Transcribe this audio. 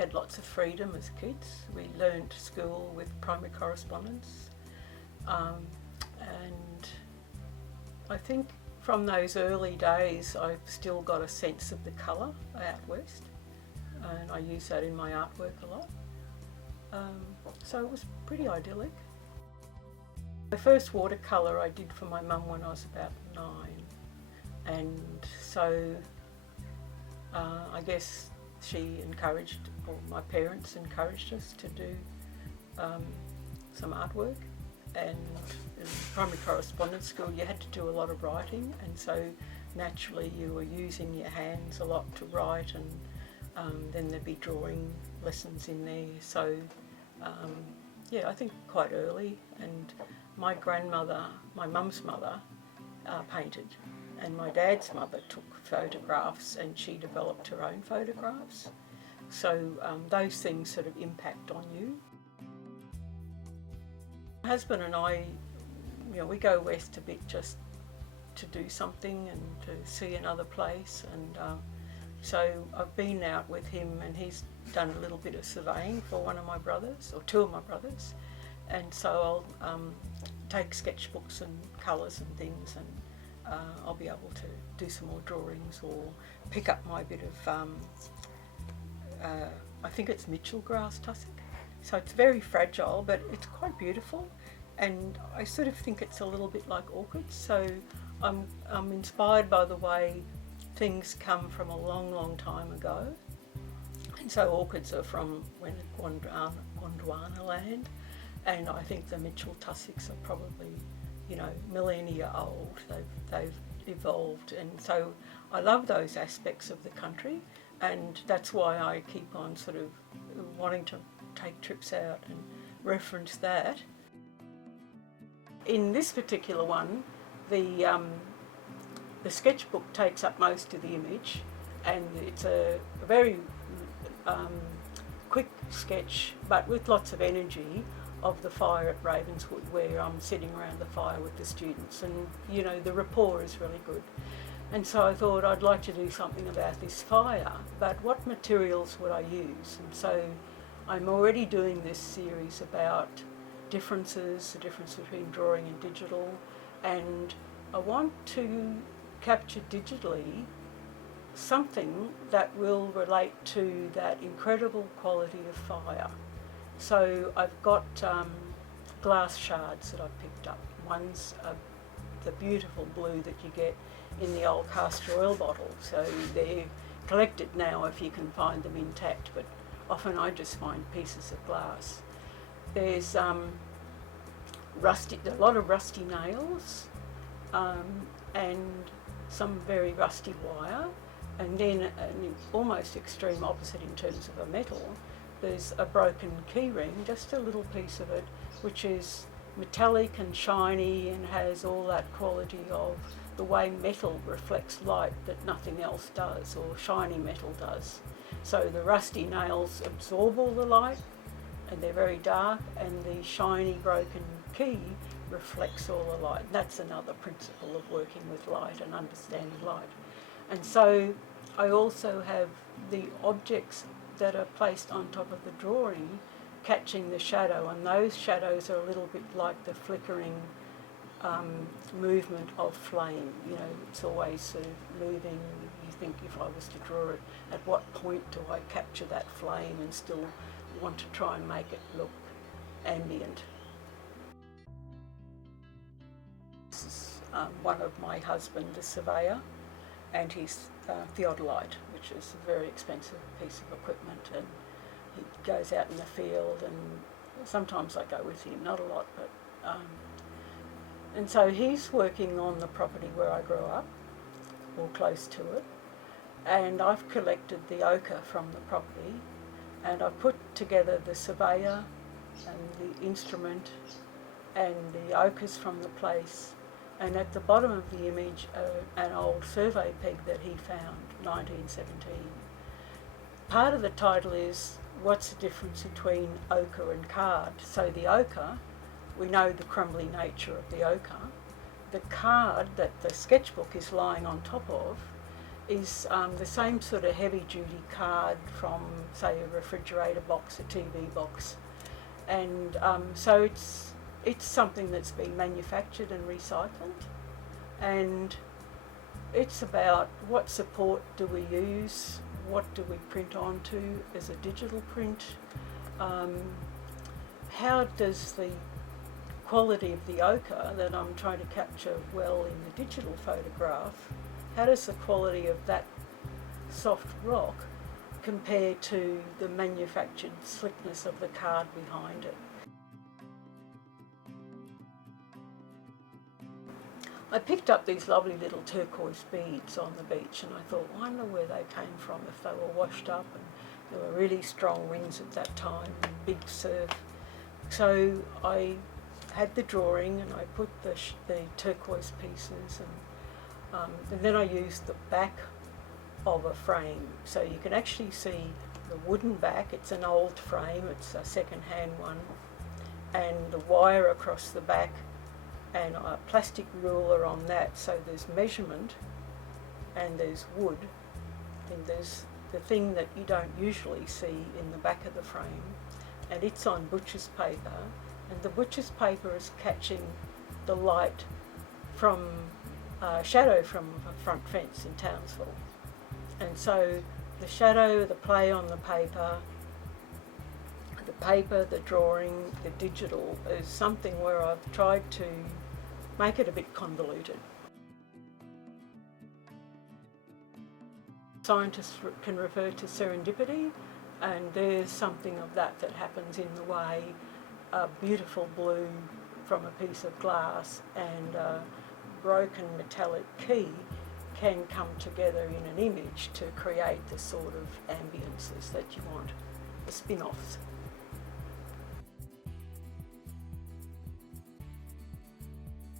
had lots of freedom as kids. We learned school with primary correspondence, and I think from those early days I've still got a sense of the colour out west, and I use that in my artwork a lot. So it was pretty idyllic. The first watercolour I did for my mum when I was about 9, and so I guess she encouraged, or my parents encouraged us to do some artwork. And in primary correspondence school you had to do a lot of writing, and so naturally you were using your hands a lot to write, and then there'd be drawing lessons in there. So yeah, I think quite early. And my grandmother, my mum's mother, painted, and my dad's mother took photographs, and she developed her own photographs. So those things sort of impact on you. My husband and I, we go west a bit just to do something and to see another place, and so I've been out with him, and he's done a little bit of surveying for one of my brothers, or two of my brothers, and so I'll take sketchbooks and colours and things, and I'll be able to do some more drawings or pick up my bit of, I think it's Mitchell grass tussock. So it's very fragile, but it's quite beautiful, and I sort of think it's a little bit like orchids. So I'm inspired by the way things come from a long, long time ago. And so orchids are from Gondwana land, and I think the Mitchell tussocks are probably, millennia old. They've evolved, and so I love those aspects of the country, and that's why I keep on sort of wanting to take trips out and reference that. In this particular one, the sketchbook takes up most of the image, and it's a very quick sketch, but with lots of energy, of the fire at Ravenswood, where I'm sitting around the fire with the students, and the rapport is really good. And so I thought I'd like to do something about this fire, but what materials would I use? And so I'm already doing this series about differences, the difference between drawing and digital, and I want to capture digitally something that will relate to that incredible quality of fire. So I've got glass shards that I've picked up. One's the beautiful blue that you get in the old castor oil bottle, so they're collected now if you can find them intact, but often I just find pieces of glass. There's a lot of rusty nails, and some very rusty wire, and then an almost extreme opposite in terms of a metal, there's a broken key ring, just a little piece of it, which is metallic and shiny and has all that quality of the way metal reflects light that nothing else does, or shiny metal does. So the rusty nails absorb all the light, and they're very dark, and the shiny broken key reflects all the light. And that's another principle of working with light and understanding light. And so I also have the objects that are placed on top of the drawing catching the shadow, and those shadows are a little bit like the flickering movement of flame. It's always sort of moving. You think, if I was to draw it, at what point do I capture that flame and still want to try and make it look ambient? This is one of my husband, the surveyor, and his theodolite, which is a very expensive piece of equipment, and he goes out in the field, and sometimes I go with him, not a lot, but and so he's working on the property where I grew up, or close to it, and I've collected the ochre from the property, and I've put together the surveyor and the instrument and the ochres from the place, and at the bottom of the image an old survey peg that he found, 1917. Part of the title is, what's the difference between ochre and card? So the ochre, we know the crumbly nature of the ochre. The card that the sketchbook is lying on top of is the same sort of heavy-duty card from, say, a refrigerator box, a TV box, and so it's something that's been manufactured and recycled, and it's about what support do we use, what do we print onto as a digital print, how does the quality of the ochre that I'm trying to capture well in the digital photograph, how does the quality of that soft rock compare to the manufactured slickness of the card behind it? I picked up these lovely little turquoise beads on the beach, and I thought, I wonder where they came from, if they were washed up, and there were really strong winds at that time and big surf. So I had the drawing and I put the turquoise pieces, and then I used the back of a frame, so you can actually see the wooden back. It's an old frame, it's a second-hand one, and the wire across the back and a plastic ruler on that, so there's measurement and there's wood, and there's the thing that you don't usually see in the back of the frame, and it's on butcher's paper, and the butcher's paper is catching the light from shadow from a front fence in Townsville, and so the shadow, the play on the paper, the drawing, the digital is something where I've tried to make it a bit convoluted. Scientists can refer to serendipity, and there's something of that happens in the way a beautiful blue from a piece of glass and a broken metallic key can come together in an image to create the sort of ambiences that you want, the spin-offs.